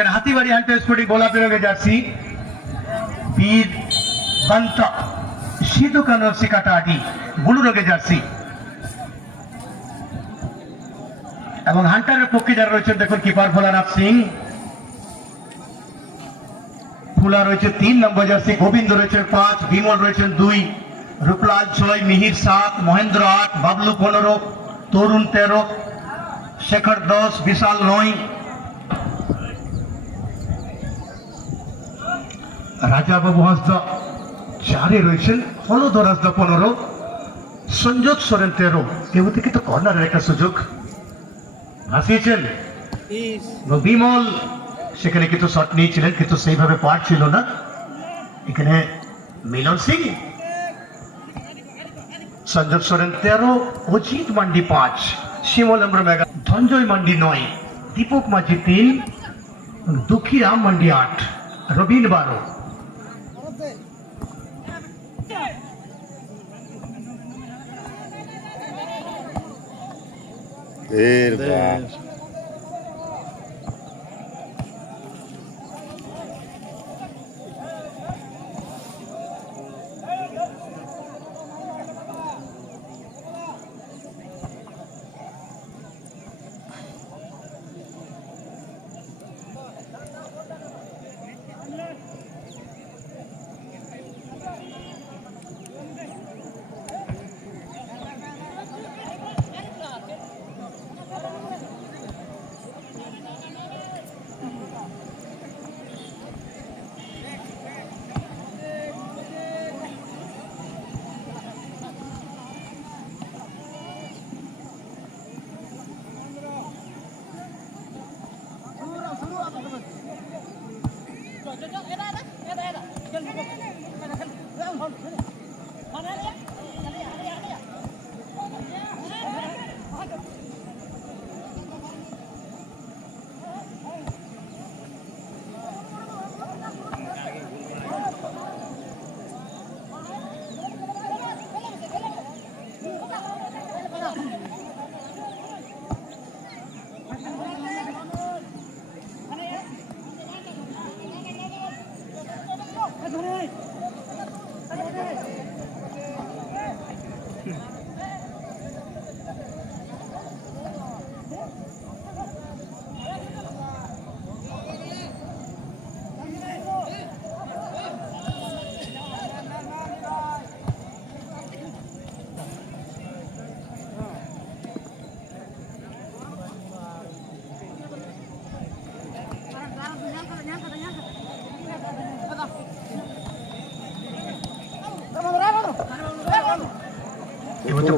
সেখানে Hatibari Hunter sporting গোলাপি রঙের জার্সি বীর বান্ত সিধু কানু এফসি কাটাহাটি ব্লু রঙের জার্সি। এবং হান্টারের পক্ষে যারা রয়েছেন দেখুন কিপার ভোলানাথ সিং, ফুলা রয়েছে 3 নম্বর জার্সি, গোবিন্দ রয়েছেন 5, বিমল রয়েছেন 2, রূপলাল 6, মিহির 7, মহেন্দ্র 8, বাবলু 15, তরুণ 13, শেখর 10, বিশাল 9, রাজাবাবু হাসদা 4 রয়েছেন, হলধর হাসদা 15, সঞ্জত সোরেন 13। কেউ থেকে তো কর্নারের একটা সুযোগ ভাসিয়েছেন বিমল, সেখানে কিন্তু শট নিয়েছিলেন কিন্তু সেইভাবে পারছিল না। এখানে মিলন সিং, সঞ্জত সোরেন 13, অজিত মান্ডি 5, শিমল আমরা 11, ধনঞ্জয় মান্ডি 9, দীপক মাঝি 3, দুঃখীরাম মান্ডি 8, রবিন 12।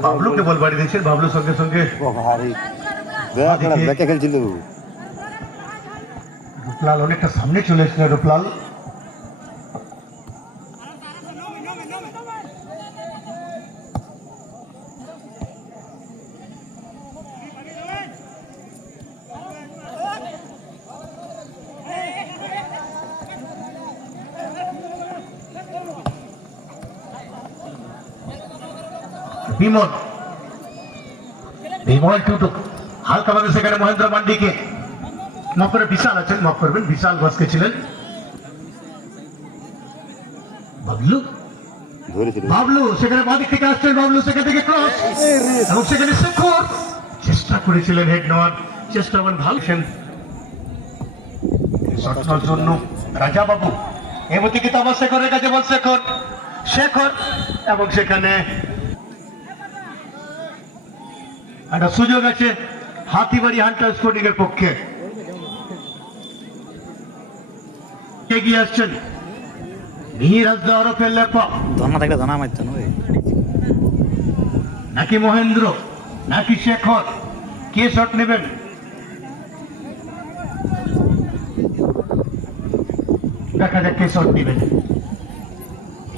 বাবলুকে বল বাড়ি দিয়েছেন, বাবলুর সঙ্গে সঙ্গে খেলছিল রূপলাল অনেকটা সামনে চলে এসেছিল। রূপলাল বিমল, বিমল টুটু হালকা ভাবে সেখানে মহেন্দ্র মান্ডিকে মাফ করে, বিশাল আছেন, মাফ করবেন, বিশাল বসকে ছিলেন। বাবলু, বাবলু সেখানে বাদিক থেকে আসছেন, বাবলু সেখান থেকে ক্রস এবং সেখানে শেখর চেষ্টা করেছিলেন হেড নেওয়ার, চেষ্টা করেন ভালো শটনার জন্য রাজাবাবু। এমতিকে তো আবার শেখরের কাছে বল, শেখর, শেখর এবং সেখানে একটা সুযোগ আছে হাতিবাড়ি হান্টার স্পোর্টিং এর পক্ষে। এগিয়ে আসছেন মিহির হাসদা ওরফে লেপা, নাকি মহেন্দ্র নাকি শেখর, কে শট নেবেন? দেখা যাক কে শট নেবেন।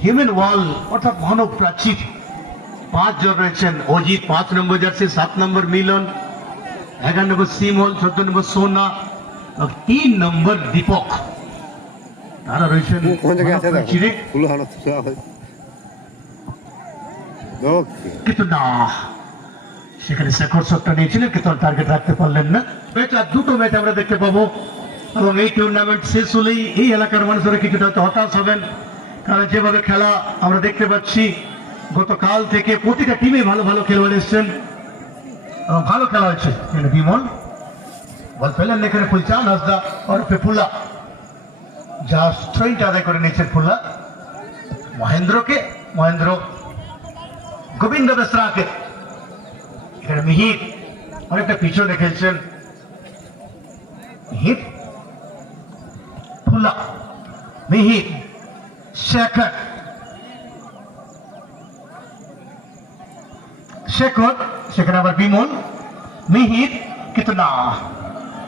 হিউম্যান ওয়াল অর্থাৎ মানব প্রাচীর 5 জন রয়েছেন। অজিত 5 নম্বর জার্সি, 7 নম্বর মিলন, 11 নম্বর সিমল, 14 নম্বর সোনা, 3 নম্বর দীপক। তারা রয়েছেন কিন্তু না, সেখানে শেখর শটটা নিয়েছিলেন কিন্তু টার্গেট রাখতে পারলেন না। ম্যাচ আর দুটো ম্যাচ আমরা দেখতে পাবো এবং এই টুর্নামেন্ট শেষ হলেই এই এলাকার মানুষেরা কিছুটা হয়তো হতাশ হবেন, কারণ যেভাবে খেলা আমরা দেখতে পাচ্ছি গতকাল থেকে প্রতিটা টিমে ভালো ভালো খেলোয়াড় এসছেন এবং ভালো খেলা হয়েছে। এখানে বিমল বল পেলেন, এখানে ফুলচান হাসদা ওরফে ফুল্লা, যা স্ট্রেইনটা আদায় করে নিয়েছেন ফুল্লা। মহেন্দ্র গোবিন্দ বেসরাকে, এখানে মিহির অনেকটা পিছনে খেলছেন। মিহির, ফুল্লা, মিহির, শেখর, সেখানে আবার বিমল, মিহির, কিন্তু না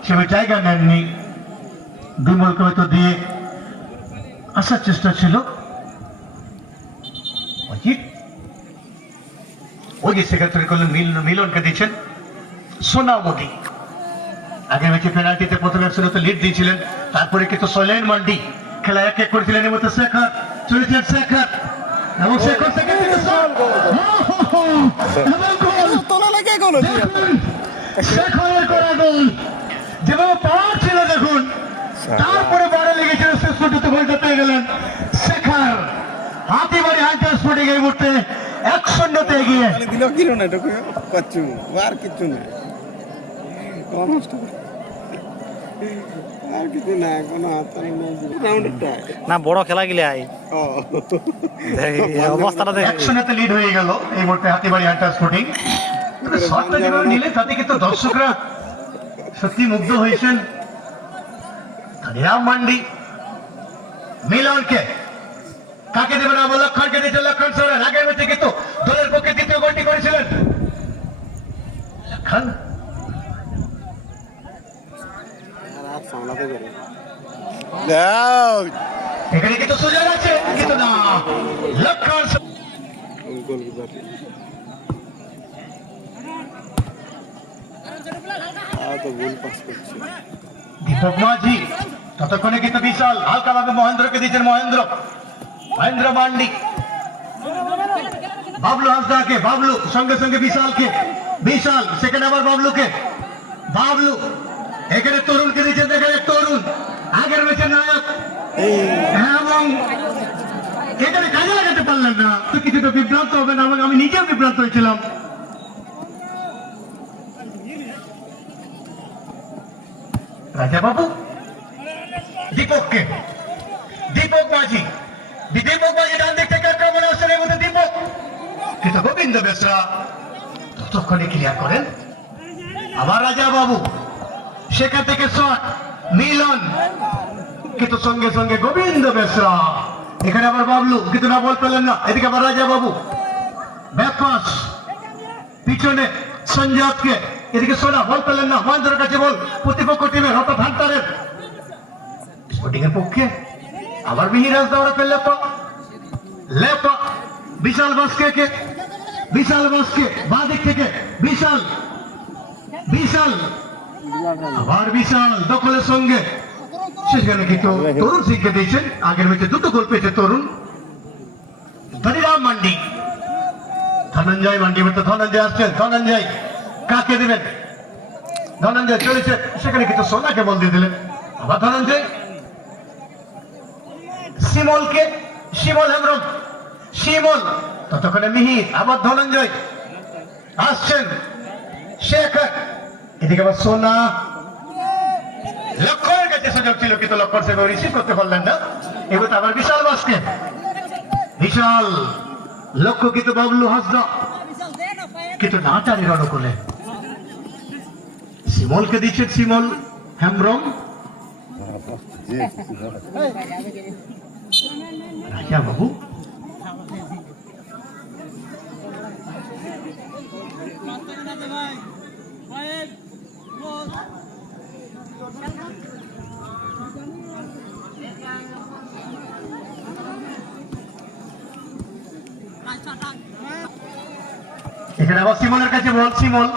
সে জায়গা নেননি। বিমলকে হয়তো দিয়ে আসার চেষ্টা ছিল। ওই যে সেক্ষেত্রে করলেন মিলনকে দিচ্ছেন সোনামণি। আগের ম্যাচে পেনাল্টিতে প্রথমে একশো লিড দিয়েছিলেন, তারপরে কিন্তু সলেন মান্ডি খেলা এক এক করেছিলেন। এর মধ্যে শেখর চলেছেন, শেখর এবং শেখর সেকেন্ড থেকে শেখরের করা গোল, যেভাবে পাওয়ার ছিল দেখুন, তারপরে বারে লেগেছিল শেষ পর্যন্ত গোলটা পেয়ে গেলেন শেখর। হাতিবাড়ি হান্টার স্পোর্টিং এই মুহূর্তে 1-0 এগিয়ে। দিল কি না এটুকু পাচ্ছু আর কিছু না, আর কিছু না, কোনো রাউন্ডটা না বড় খেলা গিলে আই অবস্থাটা দেখে 1-0 লিড হয়ে গেল এই মুহূর্তে হাতিবাড়ি হান্টার স্পোর্টিং। শটটা যেভাবে নিলে তাতে কিন্তু দর্শকরা সত্যি মুগ্ধ হয়েছেন। রাম মান্ডি মিলনকে কাকে দেবেন, আবার লক্ষণকে দিয়েছেন। লক্ষণ সরেন আগের ম্যাচে কিন্তু দলের পক্ষে দ্বিতীয় গোলটি করেছিলেন। লক্ষণ আর সামলাতে পারে এখানে কিন্তু সুযোগ আছে, কিন্তু না লক্ষণ গোলকিপার তো গোল পাস করছে। দীপক মাঝি ততক্ষণে কিন্তু বিশাল হালকাভাবে মহেন্দ্রকে দিয়েছেন। মহেন্দ্র মান্ডি বাবলু হাসদাকে, বাবলু সঙ্গে সঙ্গে বিশাল সেখানে আবার বাবলু এখানে তরুণকে দিয়েছেন। দেখেন তরুণ আগের ম্যাচের নায়ক, এবং এখানে কাজে লাগাতে পারলেন না তো কিছুটা বিভ্রান্ত হবে না, আমি নিজেও বিভ্রান্ত হয়েছিলাম। রাজা বাবু দীপক মাঝি ডান দিক থেকে আক্রমণে আসছেন। এর মধ্যে দীপক কিন্তু গোবিন্দ বেসরা ততক্ষণে ক্লিয়ার করেন। আবার রাজা বাবু সেখান থেকে শট, মিলন কিন্তু সঙ্গে সঙ্গে গোবিন্দ বেসরা, এখানে আবার বাবলু কিন্তু না বল পেলেন না। এদিকে আবার রাজা বাবু ব্যাকপাস পিছনে সঞ্জাতকে, এদিকে সোনা বল পেলেন না। মহেন্দ্রের কাছে বল প্রতিপক্ষ টিমের হঠাৎ হান্টারের স্পোর্টিং এর পক্ষে। আবার মিহিরাজ দাওরা পেলে লেপা বিশাল বাসকে বাঁ দিক থেকে বিশাল আবার বিশাল দখলের সঙ্গে সেখানে কিন্তু তরুণ সিংকে দিয়েছেন। আগের ম্যাচে 2টো গোল পেয়েছে তরুণ। ধনিরাম মান্ডি, ধনঞ্জয় মান্ডি, ধনঞ্জয় আসছেন। ধনঞ্জয় কাকে দিবেন? ধনঞ্জয় চলেছে, সেখানে কিন্তু সোনাকে বল দিয়ে দিলেন। আবার ধনঞ্জয় শিমল হেমব্রম ততক্ষণে মিহির, আবার ধনঞ্জয় আসছেন। শেখর, এদিকে আবার সোনা। লক্ষণের কাছে সুযোগ ছিল কিন্তু লক্ষণ সেভাবে রিসিভ করতে পারলেন না। এবার আবার বিশাল বাস্কেট, বিশাল লক্ষ্য কিন্তু বাবলু হাসদা কিন্তু না টানির অনুকূলে। শিমলকে দিচ্ছেন, শিমল হেমব্রম। রাজা বাবু এখানে আবার শিমলের কাছে বল, শিমল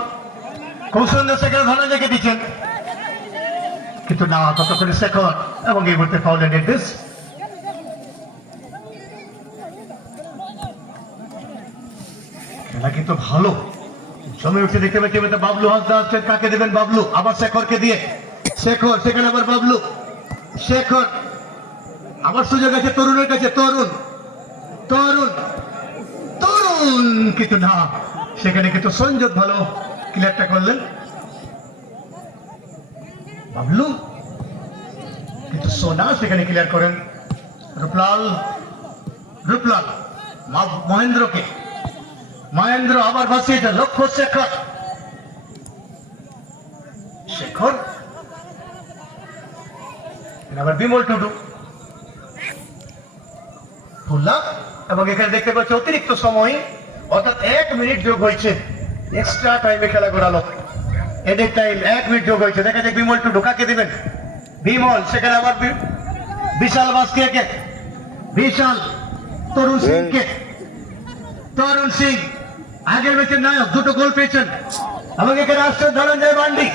খুব সুন্দর সেখানে ধনঞ্জয়কে দিচ্ছেন কিন্তু না, ততক্ষণে শেখর এবং এই মুহূর্তে ফাউলের নির্দেশ। খেলা কিন্তু ভালো জমে উঠে দেখতে পাচ্ছি। বাবলু হাসদা আসছেন, কাকে দেবেন? বাবলু আবার শেখরকে দিয়ে, শেখর সেখানে আবার বাবলু শেখর, আবার সুযোগ আছে তরুণের কাছে, তরুণ তরুণ তরুণ, কিন্তু না, সেখানে কিন্তু সঞ্জত ভালো ক্লিয়ারটা করলেন। বাবলু কিন্তু সোনা সেখানে ক্লিয়ার করেন। রূপলাল, রূপলাল মহেন্দ্রকে, মহেন্দ্র আবার ভাসিয়েছেন, লক্ষ্য শেখর, শেখর আবার বিমল টুডু, ফুল্লা, এবং এখানে দেখতে পাচ্ছি অতিরিক্ত সময়, অর্থাৎ 1 মিনিট যোগ হয়েছে, এক্সট্রা টাইমে খেলা ঘোরালো, এদের টাইম 1 মিনিট যোগ হয়েছে। দেখা যাক বিমল টুডু কাকে দিবেন, বিমল, সেখানে আবার বিশাল বাস্কিয়াকে, বিশাল তরুণ সিংকে, তরুণ সিং আগের ম্যাচের নায়ক, 2টো গোল পেয়েছেন, এবং এখানে আসছেন ধনঞ্জয় মান্ডি,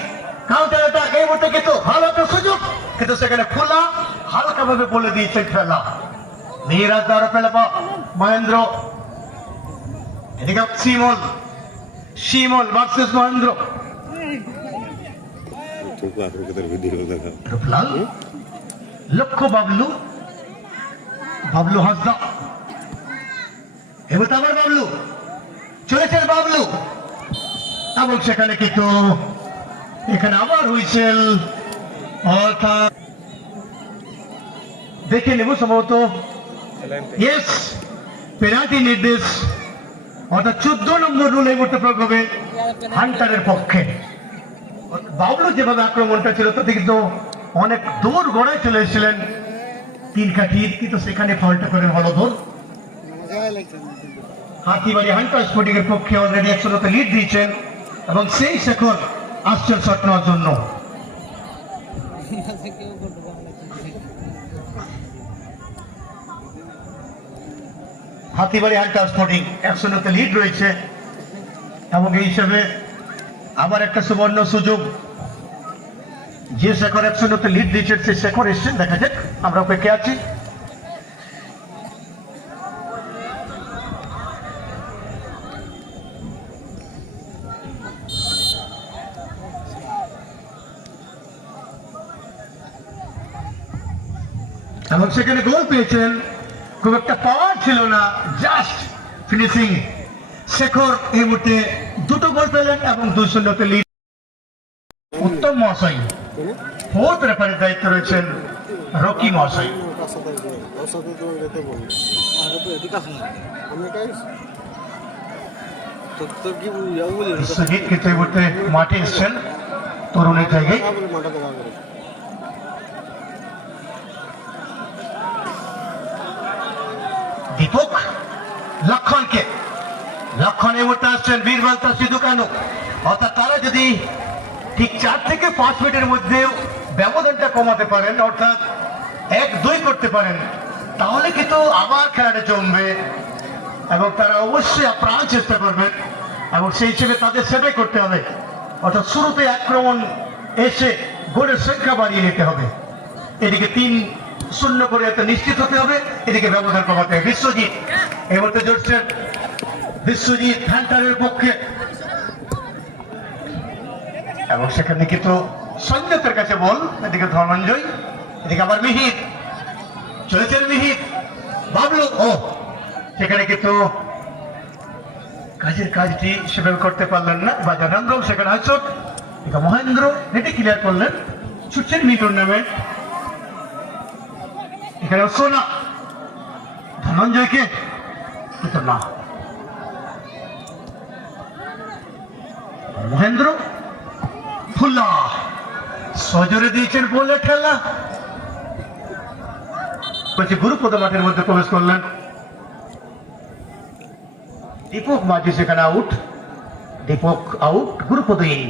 কাউন্টার অ্যাটাক, এই মুহূর্তে কিন্তু ভালো একটা সুযোগ, কিন্তু সেখানে খোলা হালকা ভাবে বলে দিয়েছেন খেলা। ধীরাজ দ্বারা পেলে মহেন্দ্র, এদিকে শিমল, শিমল ভার্সেস মহেন্দ্র, রূপলাল, লক্ষ্য বাবলু, বাবলু হাসদা, এবার আবার বাবলু চলেছেন, বাবলু, এবং সেখানে কিন্তু এখানে আবার হুইসেল, অর্থাৎ দেখে নেব সম্ভবত ইয়েস পেনাল্টি নির্দেশ, অর্থাৎ 14 নম্বর রুল এই মুহূর্তে প্রয়োগ হবে হান্টারের পক্ষে। বাবলু যেভাবে আক্রমণটা ছিল তাতে কিন্তু অনেক দূর গড়ায় চলে এসেছিলেন 3 কাঠির, কিন্তু সেখানে ফলটা করেন হলধর। হাতিবাড়ি হান্টার স্পোর্টিং এর পক্ষে অলরেডি 100 লিড দিয়েছেন, এবং সেই শেখর আসছেন শট নেওয়ার জন্য। হাতিবাড়ি হান্টার স্পোর্টিং 100 লিড রয়েছে, এবং এই হিসেবে আবার একটা সুবর্ণ সুযোগ, যে শেখর 100 লিড দিয়েছেন সেই শেখর এসছেন, দেখা যাক, আমরা অপেক্ষা আছি। এবং সেখানে গোল পেয়েছেন, খুব একটা পাওয়ার ছিল না, জাস্ট ফিনিশিং। শেখর এই মুহূর্তে 2টো গোল পেলেন এবং 2-0 লিড। উত্তম মহাশয়, 4th রেফারির দায়িত্ব রয়েছেন রকি মহাশয়। বিশ্বজিৎ কিন্তু এই মুহূর্তে মাঠে এসছেন তরুণের জায়গায়। দীপক লক্ষণকে, লক্ষণ এই মুহূর্তে আসছেন বীরবল তার সিধু কানু, অর্থাৎ তারা যদি ঠিক 4 থেকে 5 মিনিটের মধ্যে ব্যবধানটা কমাতে পারেন, অর্থাৎ 1-2 করতে পারেন, তাহলে কিন্তু আবার খেলাটা জমবে, এবং তারা অবশ্যই আপ্রাণ চেষ্টা করবেন, এবং সেই হিসেবে তাদের সেটাই করতে হবে, অর্থাৎ শুরুতে আক্রমণ এসে গোলের সংখ্যা বাড়িয়ে নিতে হবে। এদিকে 3-0 করে একটা নিশ্চিত হতে হবে, এদিকে ব্যবধান কমাতে হবে। বিশ্বজিৎ এই মুহূর্তে জড়ছেন, বিশ্বজিৎ হ্যান্টারের পক্ষে, এবং সেখানে কিন্তু সঞ্জতের কাছে বল, এদিকে ধনঞ্জয়, এদিকে আবার মিহির, চলেছেন মিহির, বাবলু, ও সেখানে কিন্তু কাজের কাজটি সেভাবে করতে পারলেন না, বা জানান্দ্র সেখানে হয়তো মহেন্দ্র এটি ক্লিয়ার করলেন, ছুটছেন মি টুর্নামেন্ট, এখানে সোনা ধনঞ্জয়কে, কিন্তু না, মহেন্দ্র, ফুল্লা সজোরে দিয়েছেন বলে খেলা, বলছি গুরুপদ মাঠের মধ্যে প্রবেশ করলেন, দীপক মাঝি সেখানে out, Deepak out, Gurupada in,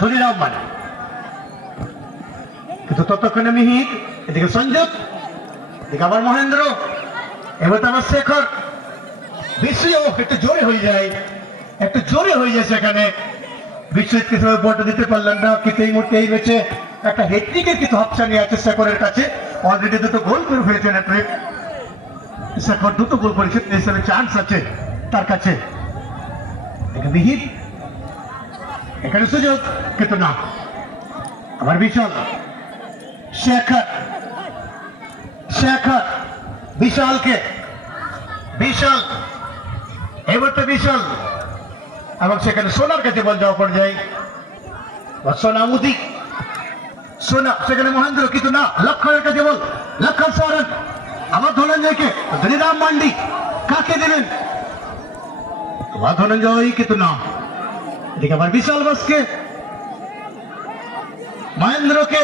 Dhani Rahman, কিন্তু ততক্ষণে মিহির, এদিকে সঞ্জত, এদিকে আবার মহেন্দ্র, এবার আমার শেখর, বেশি একটু জোরে হয়ে যায়, একটু জোরে হয়ে যায় সেখানে, বিশ্বজিৎ কিভাবে বলটা দিতে পারলেন না, কিন্তু এই মুহূর্তে এই ম্যাচে একটা হ্যাট্রিকের কিন্তু হাতছানি আছে শেখরের কাছে, অলরেডি 2টো গোল করে ফেলেছেন হ্যাট্রিক, শেখর 2টো গোল করেছে, এই হিসাবে চান্স আছে তার কাছে। মিহির এখানে সুযোগ, কিন্তু না, আমার বিশাল, শেখর শেখর বিশালকে বিশাল এবার তো বিশাল এবং সেখানে সোনার কাছে বল যাওয়া পর্যায়ে সোনামুদি সোনা সেখানে মহেন্দ্র কিন্তু না লক্ষণের কাছে বল লক্ষণ সরেন আবার ধনঞ্জয়কে ধনীরাম মান্ডি কাকে দিলেন আবার ধনঞ্জয় কিন্তু না এদিকে আবার বিশাল বাসকে মহেন্দ্রকে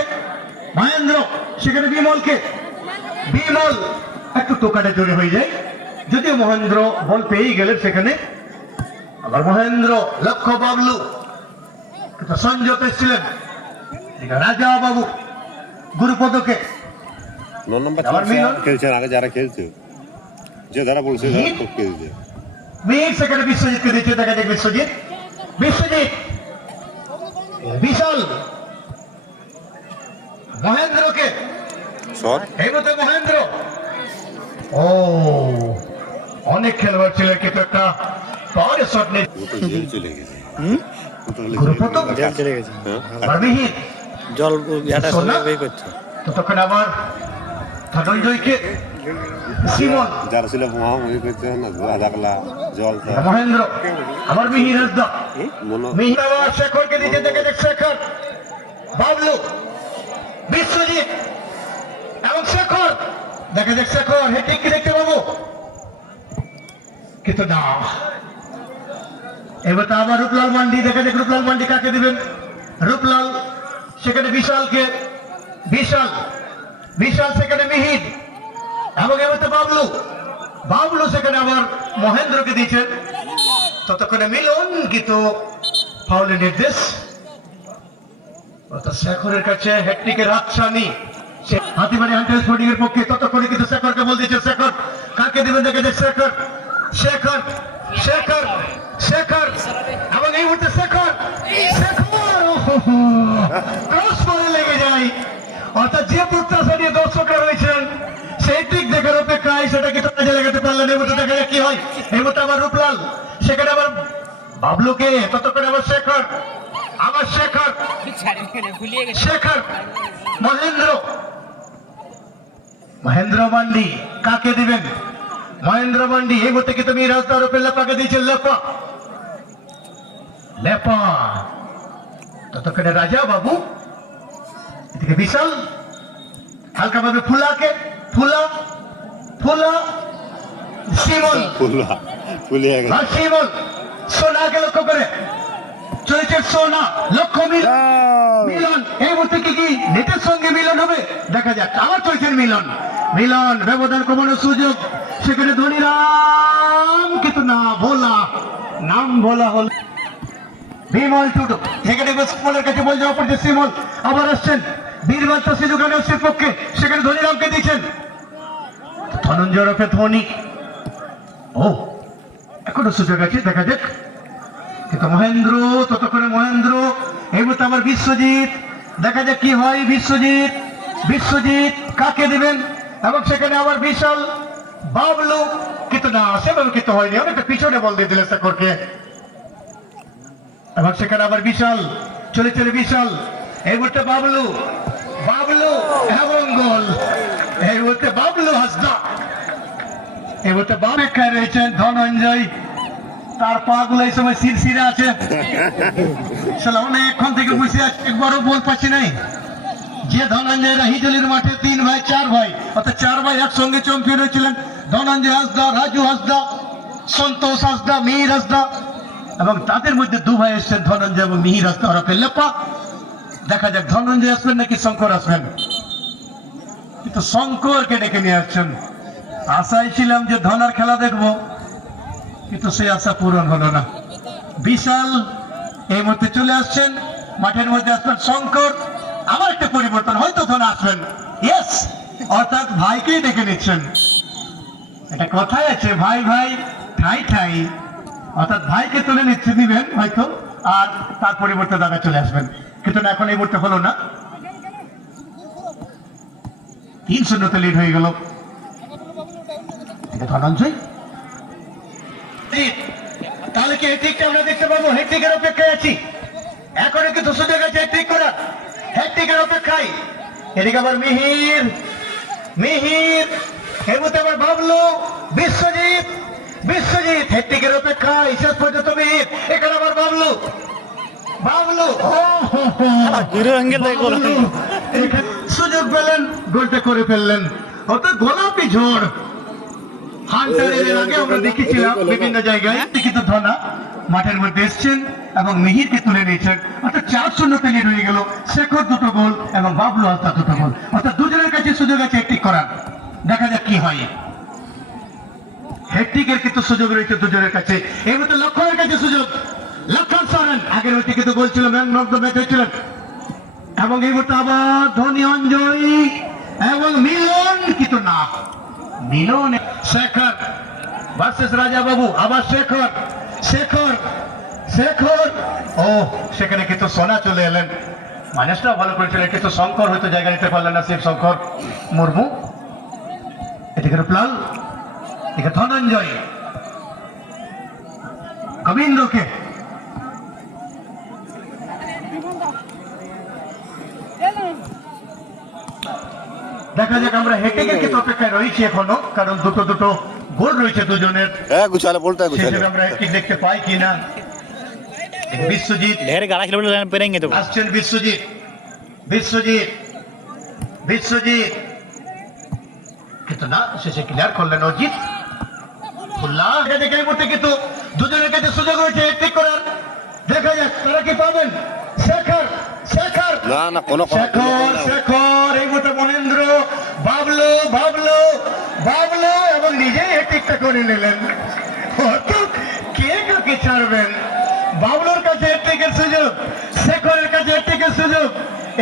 মহেন্দ্র সেখানে বিমলকে বিমল একটু টোকাটে জোরে হয়ে যায় যদিও মহেন্দ্র বল পেয়েই গেলেন সেখানে আবার মহেন্দ্র লক্ষ্য বাবলু কিন্তু সংযত এসেছিলেন রাজা বাবু গুরুপদকে নন নাম্বার আবার মিলন। খেলছেন আগে যারা খেলছে যে যারা বলছে তারা হিট। টপকে দিতে মেয়ে সেখানে বিশ্বজিৎকে দিচ্ছে দেখা যায় বিশ্বজিৎ বিশ্বজিৎ বিশাল মহেন্দ্রকে শট এই মধ্যে মহেন্দ্র ও অনেক খেলোয়াড় ছিলেন কিন্তু একটা পাওয়ারের শট নেই দুটো জেল চলে গেছে গুরুপদ জল চলে গেছে আর মিহির জল ইয়াটা সোনা? সবাই করছে ততক্ষণ আবার ধনঞ্জয়কে সিমন যারা ছিল মহামহি করছে না ধোয়া থাকলা জল তা মহেন্দ্র আবার মিহির হাসদা মনে মিহির আবার শেখরকে দিতে দেখে দেখ শেখর বাবলু বিশ্বজিৎ এবং শেখর দেখা যাক শেখর হেটিক কি দেখতে পাবো কিন্তু না এবার তো আবার রূপলাল মান্ডি দেখা যাক রূপলাল মান্ডি কাকে দিবেন রূপলাল সেখানে বিশালকে বিশাল বিশাল সেখানে মিহির এবং এবার তো বাবলু বাবলু সেখানে আবার মহেন্দ্রকে দিচ্ছেন ততক্ষণে মিলন কিন্তু ফাউলের নির্দেশ অর্থাৎ শেখরের কাছে হ্যাটট্রিকের হাতছানি সে হাতিবাড়ি হান্টার স্পোর্টিং এর পক্ষে ততক্ষণে কিন্তু শেখরকে বল দিচ্ছে শেখর কাকে দিবেন দেখে দেখ শেখর শেখর শেখর শেখর এবং এই মুহূর্তে শেখর শেখর ক্রস বলে লেগে যায় অর্থাৎ যে প্রত্যাশা নিয়ে দর্শকরা রয়েছেন সেই দিক দেখার অপেক্ষায় সেটা কিন্তু কাজে লাগাতে পারলেন এই মুহূর্তে দেখা যাক কি হয় এই মুহূর্তে আবার রূপলাল সেখানে আবার বাবলুকে ততক্ষণে আবার শেখর আবার শেখর শেখর মহেন্দ্র মহেন্দ্র মান্ডি কাকে দিবেন মহেন্দ্র মান্ডি এই মুহূর্তে কিন্তু মিরাজদার উপরে লেপাকে দিয়েছেন লেপা লেপা ততক্ষণে রাজা বাবু এদিকে বিশাল হালকা ভাবে ফুলাকে ফুলা ফুলা শিমল ফুলিয়ে গেছে আর শিমল সোনাকে লক্ষ্য করে চলেছে সোনা লক্ষ্য মিলন এই মুহূর্তে কি নেটের সঙ্গে মিলন হবে দেখা যাক আবার চলছেন মিলন মিলন ব্যবধান কমানোর সুযোগ সেখানে ধনীরাম কিন্তু না ভোলা নাম ভোলা হল বিমল টুটু সেখানে শিমলের কাছে বল যাওয়া পড়ছে শিমল আবার আসছেন বীরবল তাসির ওখানে পক্ষে সেখানে ধনীরামকে দিচ্ছেন ধনঞ্জয় রফে ধোনি ও এখনো সুযোগ আছে দেখা যাক কিন্তু মহেন্দ্র ততক্ষণে মহেন্দ্র এই মুহূর্তে আবার বিশ্বজিৎ দেখা যাক কি হয় বিশ্বজিৎ বিশ্বজিৎ কাকে দিবেন এবং সেখানে আবার বিশাল বাবলু কিন্তু না সেভাবে কিন্তু হয়নি অনেকটা পিছনে বল দিয়ে দিলে শেখরকে এবং সেখানে আবার বিশাল চলে চলে বিশাল এই মুহূর্তে বাবলু বাবলু এবং গোল এই মুহূর্তে বাবলু হাসদা এই মুহূর্তে অপেক্ষায় রয়েছেন ধনঞ্জয় তার পা গুলো এই সময় শিরশিরে আছে অনেকক্ষণ থেকে বসে আছে একবারও বল পাচ্ছি নাই যে ধনঞ্জয়রা হিজলির মাঠে 3 ভাই 4 ভাই অর্থাৎ 4 ভাই একসঙ্গে চ্যাম্পিয়ন হয়েছিলেন ধনঞ্জয় হাসদা রাজু হাসদা সন্তোষ হাসদা মিহির হাসদা এবং তাদের মধ্যে 2 ভাই এসছেন ধনঞ্জয় এবং মিহির হাসদা ওরফে লেপা দেখা যাক ধনঞ্জয় আসবেন নাকি শঙ্কর আসবেন কিন্তু শঙ্করকে ডেকে নিয়ে আসছেন আশায় ছিলাম যে ধনার খেলা দেখবো কিন্তু সেই আশা পূরণ হলো না বিশাল এই মুহূর্তে চলে আসছেন মাঠের মধ্যে আসবেন শঙ্কর আবার একটা পরিবর্তন হয়তো ধন আসবেন ইয়েস অর্থাৎ ভাইকেই ডেকে নিচ্ছেন এটা কথাই আছে ভাই ভাই ঠাই ঠাই অর্থাৎ ভাইকে তুলে নিচ্ছে দিবেন হয়তো আর তার পরিবর্তে দাদা চলে আসবেন কিন্তু না এখন এই মুহূর্তে হলো না 3-0 লিড হয়ে গেল ধনঞ্জয় তাহলে কি হ্যাট্রিকটা আমরা দেখতে পাবো হ্যাট্রিকের অপেক্ষায় আছি এখনো কিন্তু সুযোগ আছে হ্যাট্রিক করার হ্যাট্রিকের অপেক্ষায় এদিকে আবার মিহির, মিহির এর মধ্যে আবার বাবলু, বিশ্বজিৎ, বিশ্বজিৎ হেট্টিকের অপেক্ষা শেষ পর্যন্ত মিহির, এখানে আবার বাবলু, বাবলু বাবলু, এখানে সুযোগ পেলেন, গোলটা করে ফেললেন। অর্থাৎ গোলাপি ঝড় হান্টারের আগে আমরা দেখেছিলাম বিভিন্ন জায়গায়, কিন্তু ধনা মাঠের মধ্যে এসছেন এবং মিহিরকে তুলে নিয়েছেন। অর্থাৎ 4-0 লিড হয়ে গেল। শেখর 2টো গোল এবং বাবলু হাসদা 2টো গোল। অর্থাৎ দুজনের কাছে সুযোগ আছে হ্যাট্রিক করার। দেখা যাক কি হয়। হ্যাট্রিকের কিন্তু সুযোগ রয়েছে দুজনের কাছে। এই মধ্যে লক্ষণের কাছে সুযোগ। লক্ষণ সরেন আগের মধ্যে কিন্তু গোল ছিল, ম্যান অফ দ্য ম্যাচ হয়েছিলেন। এবং এই মধ্যে আবার ধনী অঞ্জয় এবং মিলন, কিন্তু না মিলন। শেখর ভার্সেস রাজা বাবু, আবার শেখর, শেখর, শেখর, ও সেখানে কিন্তু সোনা চলে এলেন। মানুষটাও ভালো করেছিলেন, কিন্তু শঙ্কর হয়তো জায়গা নিতে পারলেন না। শিব শঙ্কর মুর্মু, এদিকে রূপলাল, এদিকে ধনঞ্জয়, কবীন্দ্রকে দেখা যাক। আমরা হেট্রিকের কিন্তু অপেক্ষায় রয়েছি এখনো, কারণ দুটো গোল রয়েছে দুজনের। গুছালে বলতে সেখানে আমরা হেট্রিক দেখতে পাই কিনা। বিশ্বজিৎ ढेर गाड़ा किलोमीटर पेरेंगे तो আসছেন, বিশ্বজিৎ, বিশ্বজিৎ, বিশ্বজিৎ, কিন্তু না শেষে ক্লিয়ার করলেন অজিত। দেখে এই মুহূর্তে কিন্তু দুজনের কাছে সুযোগ রয়েছে হ্যাট্রিক করার। দেখা যাক তারা কি পাবেন। শেখর, শেখর, না না কোনো শেখর, শেখর, এই মুহূর্তে মহেন্দ্র, বাবলু, বাবলু, বাবলু এবং নিজেই হ্যাট্রিকটা করে নিলেন। অর্থাৎ কে কাকে ছাড়বেন। বাবলুর কাছে হ্যাট্রিকের সুযোগ, শেখরের কাছে হ্যাট্রিকের সুযোগ।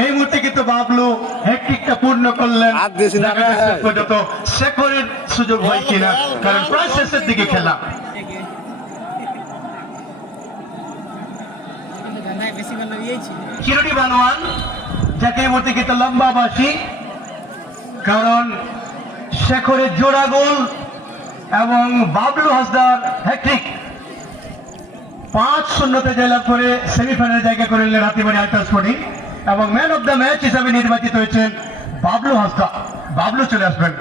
এই মুহূর্তে কিন্তু বাবলু হ্যাট্রিকটা পূর্ণ করলেন। আর দেশি না দেখা যাক শেষ পর্যন্ত শেখরের সুযোগ হয় কিনা, কারণ প্রায় শেষের দিকে খেলা। চিরুনি বানোয়ান, যাকে এই মুহূর্তে কিন্তু লম্বা বাসি, কারণ শেখরের জোড়া গোল এবং বাবলু হাসদার হ্যাট্রিক। 5-0 জয়লাভ করে সেমিফাইনালে জায়গা করে নিলেন হাতিবাড়ি আল্ট্রা স্পোর্টিং। এবং ম্যান অফ দ্য ম্যাচ হিসাবে নির্বাচিত হয়েছেন বাবলু হাসদা। বাবলু চলে আসবেন।